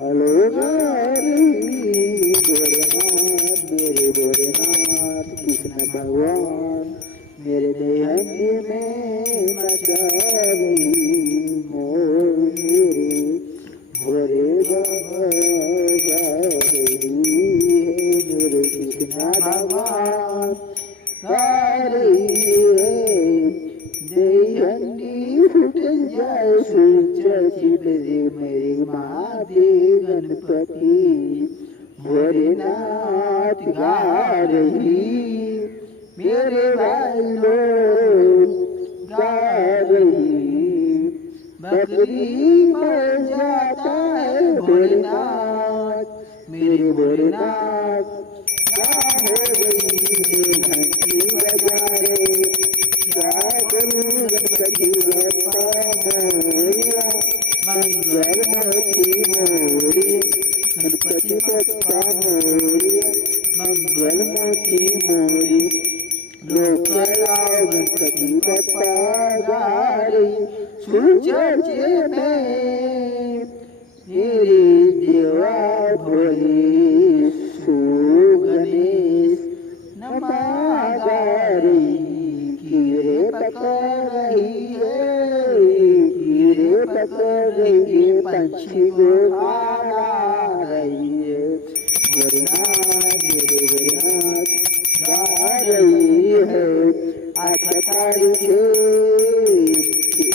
Hello Bholenath मेरे भोलेनाथ कृष्ण भगवान मेरे दहंडी में मचा रही मोर मेरे भोले बाबा गा रही है मेरे कृष्ण भगवान गा रही है दहंडी फुट जाए सूर्य छिपे मेरी माते गणपति भोलेनाथ गा रही मेरे भाई लोग गा रही बकरी मर जाता है भोलेनाथ मेरे भोलेनाथ गा हो रही घंटी बजा रे क्या करूं गणपति बप्पा मोरिया मंगलमूर्ति मोरिया गणपति बप्पा मोरिया मंगलमूर्ति मोरिया लोकलाओ गणपति बप्पा गा रही सूचर्चे में मेरे देवा भोले गणेश नमा गा रही कीड़े पकड़ रही है कीड़े पकड़ रही है पंछी को खा रही है भोलेनाथ मेरे भोलेनाथ गा रही है आज तारीख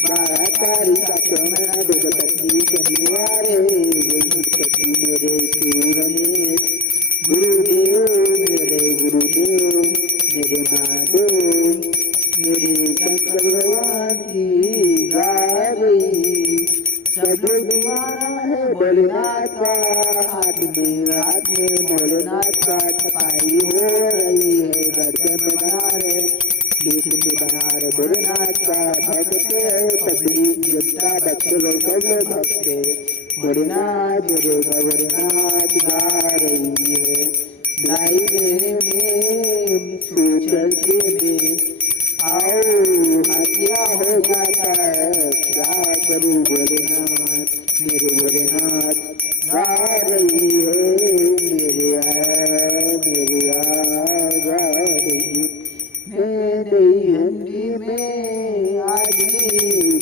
12 तारीख महीना 2025 शनिवार है गणपति मेरे शिव गणेश गुरुदेव मेरे महादेव मेरे शंकर भगवान की गा रही सब लोग दीवाना है भोलेनाथ का हाथ में भोलेनाथ का छपाई हो रही है गर्दन बना रहे गीत में बना रहे भोलेनाथ का भक्त पब्लिक जनता बच्चे लोग सब लोग भक्त भोलेनाथ मेरे भोलेनाथ गा रही है लाइव में सूचल में आओ हत्या हो जाता है क्या करूं भोलेनाथ मेरे भोलेनाथ गा रही है गा रही मेरे हंडी में आदमी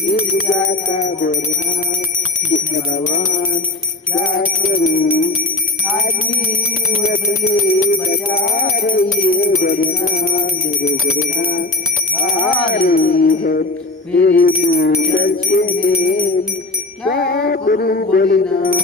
गिर जाता भोलेनाथ कृष्ण भगवान क्या करूं आदमी बदले बचा रही है भोलेनाथ मेरे भोलेनाथ आ रही है मेरे चर्चे में क्या करूं भोलेनाथ।